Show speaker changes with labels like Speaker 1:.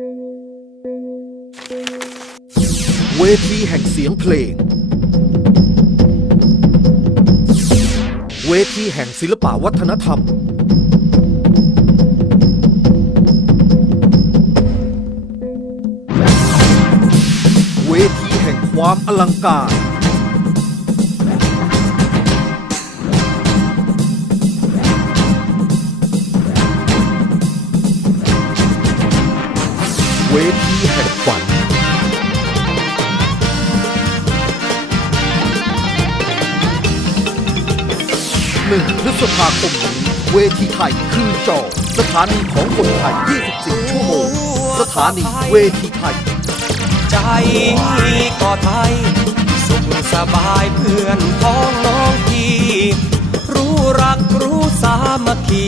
Speaker 1: เวทีแห่งเสียงเพลง เวทีแห่งศิลปะวัฒนธรรม เวทีแห่งความอลังการ เวทีแห่งฝัน หนึ่งพฤษภาคมนี้เวทีไทยคือจอ สถานีของคนไทย 24 ชั่วโมง สถานีเวทีไทย
Speaker 2: ใจก็ไทย สุขสบายเพื่อนพ้องน้องพี่ รู้รักรู้สามัคคี